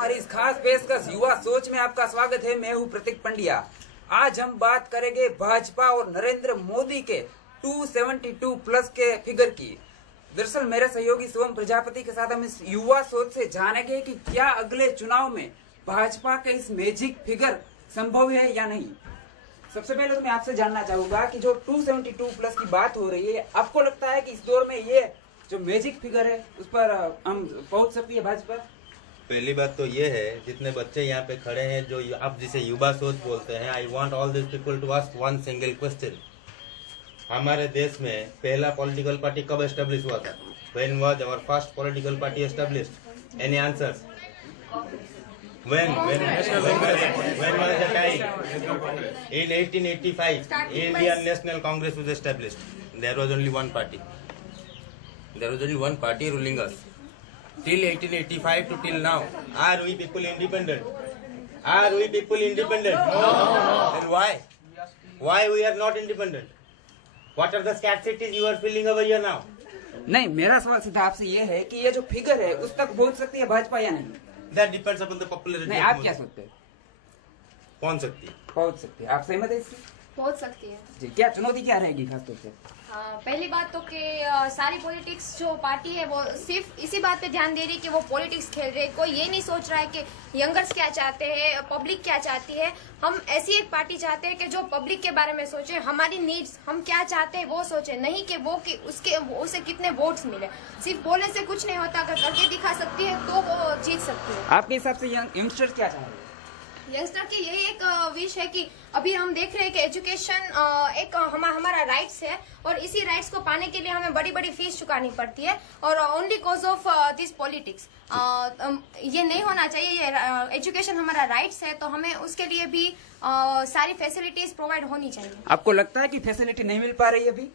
हमारी इस खास पेशकश युवा सोच में आपका स्वागत है। मैं हूं प्रतीक पंड्या। आज हम बात करेंगे भाजपा और नरेंद्र मोदी के 272 प्लस के फिगर की। दरअसल मेरे सहयोगी शिवम प्रजापति के साथ हम इस युवा सोच से जानेंगे कि क्या अगले चुनाव में भाजपा के इस मैजिक फिगर संभव है या नहीं। सबसे पहले तो मैं आपसे जानना चाहूंगा कि जो 272 प्लस की बात हो रही है, आपको लगता है कि इस दौर में ये जो मैजिक फिगर है उस पर हम पहुंच सकती है भाजपा? पहली बात तो ये है, जितने बच्चे यहाँ पे खड़े हैं जो आप जिसे युवा सोच बोलते हैं, I want all this people to ask one single question. हमारे देश में पहला पॉलिटिकल पार्टी कब एस्टेब्लिश हुआ था? When was our first political party established? Any answers? When was the time? In 1885, Indian National Congress was established. There was only one party. There was only one party ruling us. Till 1885 to till now, are we people independent? Are we people independent? No. Then why? Why we are not independent? What are the scarcities you are feeling over here now? नहीं, मेरा सवाल सीधा आपसे ये है कि ये जो फिगर है उस तक पहुंच सकती है भाजपा या नहीं? That depends upon the popularity. नहीं, आप क्या सोचते हैं? पहुंच सकती है। पहुंच सकती है। आप सहमत है इससे? पहुंच सकती है जी। क्या चुनौती क्या रहेगी खासतौर से? पहली बात तो कि सारी पॉलिटिक्स जो पार्टी है वो सिर्फ इसी बात पे ध्यान दे रही है कि वो पॉलिटिक्स खेल रहे हैं। कोई ये नहीं सोच रहा है कि यंगर्स क्या चाहते हैं, पब्लिक क्या चाहती है। हम ऐसी एक पार्टी चाहते हैं कि जो पब्लिक के बारे में सोचे, हमारी नीड्स, हम क्या चाहते हैं वो सोचे, नहीं कि उसे कितने वोट्स मिले। सिर्फ बोलने से कुछ नहीं होता, अगर करके दिखा सकती है तो वो जीत सकती है। आपके हिसाब से यंगस्टर क्या चाह रहे हैं? यंगस्टर की यही एक विश है कि अभी हम देख रहे हैं कि एजुकेशन एक हमारा राइट्स है और इसी राइट्स को पाने के लिए हमें बड़ी बड़ी फीस चुकानी पड़ती है और only cause of this politics. ये नहीं होना चाहिए। ये एजुकेशन हमारा राइट्स है तो हमें उसके लिए भी सारी फैसिलिटीज प्रोवाइड होनी चाहिए। आपको लगता है कि फैसिलिटी नहीं मिल पा रही है अभी?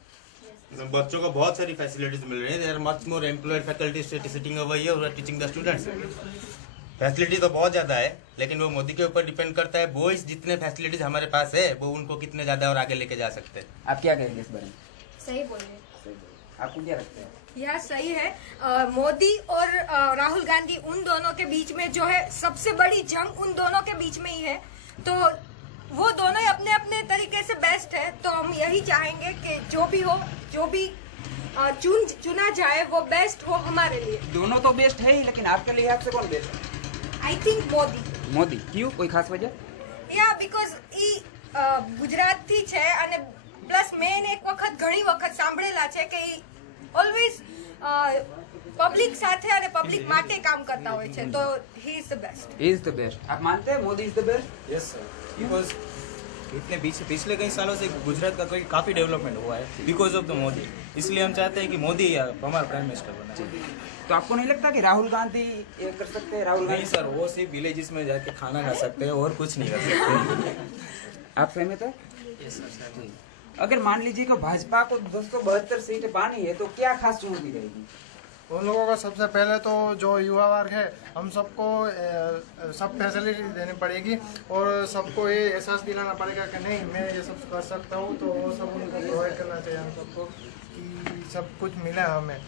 बच्चों को बहुत सारी फैसिलिटीज मिल रही है। There are much more employed faculties sitting over here who are teaching the students. Facility तो बहुत ज्यादा है, लेकिन वो मोदी के ऊपर डिपेंड करता है। वो जितने फैसिलिटीज हमारे पास है वो उनको कितने ज्यादा और आगे लेके जा सकते हैं। आप क्या कहेंगे इस बारे में? सही बोल रहे हैं। आपको क्या लगता है? यह सही है। मोदी और राहुल गांधी, उन दोनों के बीच में जो है सबसे बड़ी जंग उन दोनों के बीच में ही है। तो वो दोनों ही अपने अपने तरीके से बेस्ट है। तो हम यही चाहेंगे कि जो भी हो, जो भी चुना जाए वो बेस्ट हो हमारे लिए। दोनों तो बेस्ट है ही, लेकिन आपके लिए आपसे कौन बेस्ट है? I think Modi. मोदी क्यों? कोई खास वजह? या बिकॉज ઈ ગુજરાતથી છે અને પ્લસ મેન એક વખત ઘણી વખત સાંભળેલા છે કે ઈ ઓલવેઝ પબ્લિક સાથે અને પબ્લિક માટે કામ કરતા હોય છે। તો he is the best. He is the best. आप मानते हैं Modi is the best? Yes sir, because इतने पिछले कई सालों से गुजरात का काफी डेवलपमेंट हुआ है बिकॉज ऑफ द मोदी। इसलिए हम चाहते हैं कि मोदी हमारा प्राइम मिनिस्टर बने। तो आपको नहीं लगता कि राहुल गांधी ये कर सकते हैं? राहुल गांधी नहीं सर, वो सिर्फ विलेजेस में जाके खाना खा सकते हैं और कुछ नहीं कर सकते। आप सहमत है? जी। अगर मान लीजिए कि भाजपा को 272 सीटें पानी है तो क्या खास चुनौती रहेगी? उन लोगों को सबसे पहले तो जो युवा वर्ग है, हम सबको सब फैसिलिटी देनी पड़ेगी और सबको ये एहसास दिलाना पड़ेगा कि नहीं, मैं ये सब कर सकता हूँ। तो वो सब उनको प्रोवाइड करना चाहिए हम सबको कि सब कुछ मिले हमें।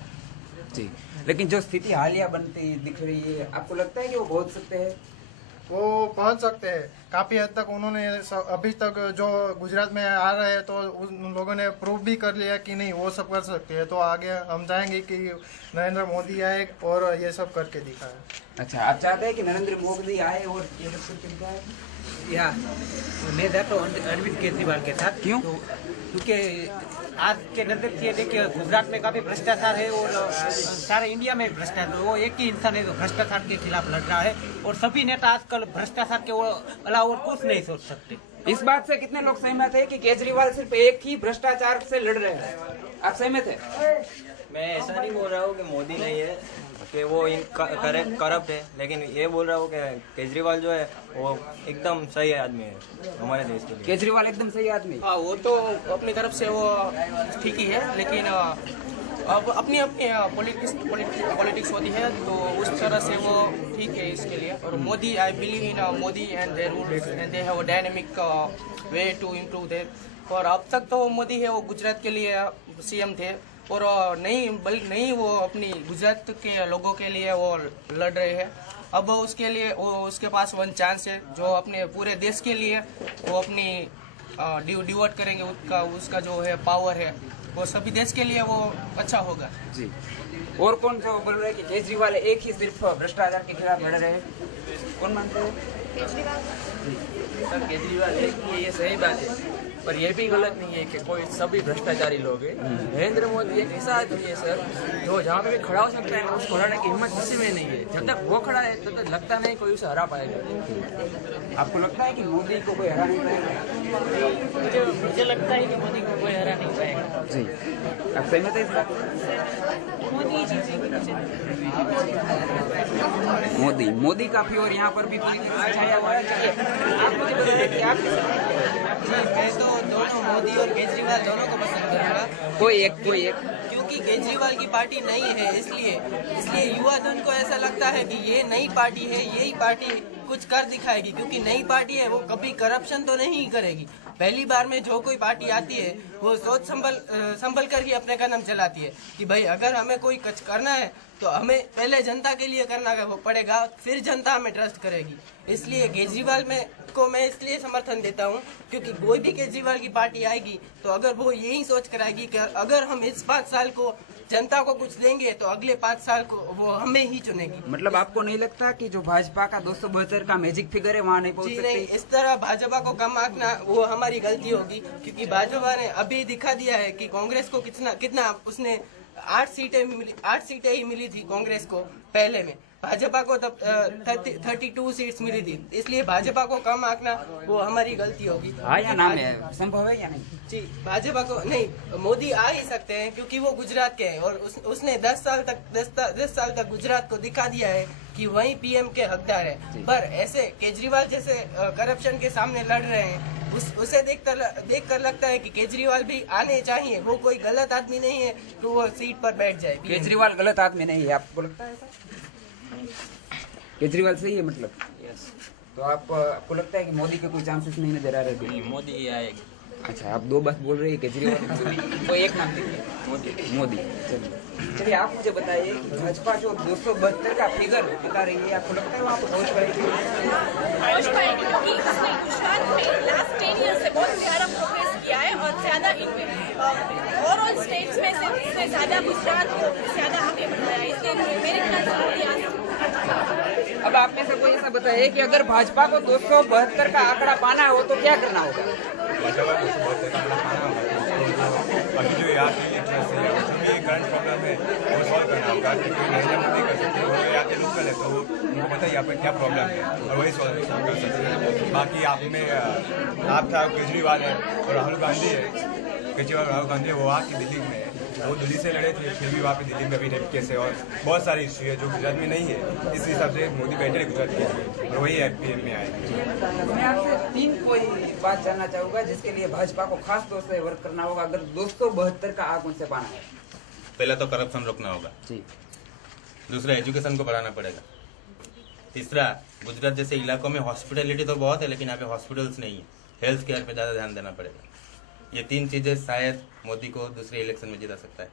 जी। लेकिन जो स्थिति हालिया बनती दिख रही है, आपको लगता है कि वो पहुंच सकते हैं? वो पहुंच सकते हैं काफी हद तक। उन्होंने अभी तक जो गुजरात में आ रहे हैं तो उन लोगों ने प्रूव भी कर लिया कि नहीं, वो सब कर सकते हैं। तो आगे हम चाहेंगे कि नरेंद्र मोदी आए और ये सब करके दिखाए। अच्छा, आप चाहते हैं कि नरेंद्र मोदी आए और ये सब करके दिखाए? या मैं जाता हूँ अरविंद केजरीवाल के साथ। क्यों? क्योंकि आज के नजर से देखिए गुजरात में काफी भ्रष्टाचार है और सारे इंडिया में भ्रष्टाचार। वो एक ही इंसान है जो भ्रष्टाचार के खिलाफ लड़ रहा है और सभी नेता आजकल भ्रष्टाचार के अलावा और कुछ नहीं सोच सकते। इस बात से कितने लोग सहमत है कि केजरीवाल सिर्फ एक ही भ्रष्टाचार से लड़ रहे हैं? आप सहमत है? मैं ऐसा नहीं बोल रहा हूँ कि मोदी नहीं है, कि वो करप्ट है, लेकिन ये बोल रहा हूँ कि केजरीवाल जो है वो एकदम सही आदमी है हमारे देश के लिए। केजरीवाल एकदम सही आदमी? हाँ, वो तो अपनी तरफ से वो ठीक ही है, लेकिन अब अपनी अपनी पॉलिटिक्स होती है तो उस तरह से वो ठीक है इसके लिए। और Modi, I believe in Modi and their rules and they have a dynamic way to improve there. और अब तक तो मोदी है वो गुजरात के लिए सीएम थे और नहीं वो अपनी गुजरात के लोगों के लिए वो लड़ रहे हैं। अब उसके लिए वो उसके पास वन चांस है जो अपने पूरे देश के लिए वो अपनी डिवोट करेंगे, उसका जो है पावर है वो सभी देश के लिए वो अच्छा होगा। जी। और कौन जो बोल रहे हैं कि केजरीवाल एक ही सिर्फ भ्रष्टाचार के खिलाफ लड़ रहे हैं, कौन मानते हैं? केजरीवाल सर केजरीवाल ये सही बात है, पर यह भी गलत नहीं है कि कोई सभी भ्रष्टाचारी लोग हैं। नरेंद्र मोदी एक ऐसा आदमी है सर जो जहाँ पे भी खड़ा हो सकता है, उसको हराने की हिम्मत किसी में नहीं है। जब तक वो खड़ा है तब तक लगता नहीं कोई उसे हरा पाएगा। आपको लगता है कि मोदी को कोई हरा नहीं पाएगा? मुझे लगता है कि मोदी को कोई हरा नहीं पाएगा। जी, आप सहमत है इस बात से? मोदी का भी और यहाँ पर भी पूरी तरह से छाया हुआ है। आप मुझे बताइए कि आप मैं तो दोनों मोदी और केजरीवाल दोनों को पसंद करूँगा। कोई एक क्योंकि केजरीवाल की पार्टी नई है, इसलिए युवा धन को ऐसा लगता है कि ये नई पार्टी है, यही पार्टी कुछ कर दिखाएगी। क्योंकि नई पार्टी है वो कभी करप्शन तो नहीं करेगी। पहली बार में जो कोई पार्टी आती है वो सोच संभल कर ही अपने कदम चलाती है कि भाई अगर हमें कोई कुछ करना है तो हमें पहले जनता के लिए करना पड़ेगा, फिर जनता हमें ट्रस्ट करेगी। इसलिए केजरीवाल को मैं इसलिए समर्थन देता हूँ क्योंकि कोई भी केजरीवाल की पार्टी आएगी तो अगर वो यही सोच कर आएगी कि अगर हम इस 5 साल को जनता को कुछ देंगे तो अगले 5 साल को वो हमें ही चुनेगी। मतलब आपको नहीं लगता कि जो भाजपा का 272 का मैजिक फिगर है वहाँ नहीं पहुँच सकते? नहीं, इस तरह भाजपा को कम आंकना वो हमारी गलती होगी क्योंकि भाजपा ने अभी दिखा दिया है कि कांग्रेस को कितना उसने 8 सीटें ही मिली थी कांग्रेस को पहले में। भाजपा को तब 32 सीट्स मिली थी। इसलिए भाजपा को कम आंकना वो हमारी गलती होगी। हाँ या नाम है, संभव है या नहीं? जी, भाजपा को नहीं, मोदी आ ही सकते हैं क्योंकि वो गुजरात के हैं और उसने 10 साल तक गुजरात को दिखा दिया है कि वही पीएम के हकदार है। पर ऐसे केजरीवाल जैसे करप्शन के सामने लड़ रहे हैं, उसे देखकर लगता है कि केजरीवाल भी आने चाहिए। वो कोई गलत आदमी नहीं है तो वो सीट पर बैठ जाए। केजरीवाल गलत आदमी नहीं है, आपको लगता है ऐसा? केजरीवाल सही है मतलब? तो आपको लगता है कि मोदी के कोई चांसेस नहीं नजर आ रहे? मोदी आएगी। अच्छा, आप 2 बात बोल रहे हैं, केजरीवाल कोई एक नाम दीजिए। मोदी। चलिए आप मुझे बताइए कि भाजपा जो 272 का फिगर बता रही है, आपको लगता है वहाँ पर पहुँच पाएगी? पहुँच पाएगी क्योंकि उसने गुजरात में लास्ट 10 ईयर से बहुत ज्यादा प्रोग्रेस किया है और ज्यादा ओवरऑल स्टेट्स में से ज्यादा गुजरात को ज्यादा आगे बढ़ाया। इसलिए मेरे ख्याल से अब आप में से कोई ऐसा बताइए कि अगर भाजपा को 272 का आंकड़ा पाना हो तो क्या करना होगा? भाजपा को 272 का आंकड़ा पाना होगा। अभी जो यहाँ की जो भी करंट प्रॉब्लम है वो सॉल्व करना होगा। क्योंकि नरेंद्र मोदी कर सकते हैं, वो यहाँ के लोकल है तो उनको पता है यहाँ पे क्या प्रॉब्लम है और वही सॉल्व कर सकते हैं। बाकी आप था केजरीवाल है और राहुल गांधी है। राहुल गांधी वो वहाँ की दिल्ली में है, वो दिल्ली से लड़े थे, फिर भी वहाँ पे दिल्ली में भी रेप केस है और बहुत सारी इशू है जो गुजरात में नहीं है। इस हिसाब से मोदी बेटर है गुजरात के और वही पीएम में आए। मैं आपसे 3 कोई बात जानना चाहूँगा जिसके लिए भाजपा को खास तौर से वर्क करना होगा अगर 272 का आंक उनसे पाना है। पहला तो करप्शन रोकना होगा जी। दूसरा एजुकेशन को बढ़ाना पड़ेगा। तीसरा गुजरात जैसे इलाकों में हॉस्पिटलिटी तो बहुत है लेकिन यहाँ पे हॉस्पिटल्स नहीं है, हेल्थ केयर पे ज़्यादा ध्यान देना पड़ेगा। ये 3 चीजें शायद मोदी को दूसरे इलेक्शन में जिता सकता है।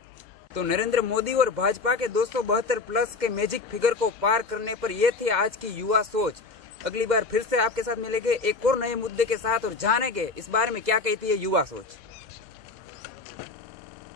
तो नरेंद्र मोदी और भाजपा के 272 प्लस के मैजिक फिगर को पार करने पर ये थी आज की युवा सोच। अगली बार फिर से आपके साथ मिलेंगे एक और नए मुद्दे के साथ और जानेंगे इस बारे में क्या कहती है युवा सोच।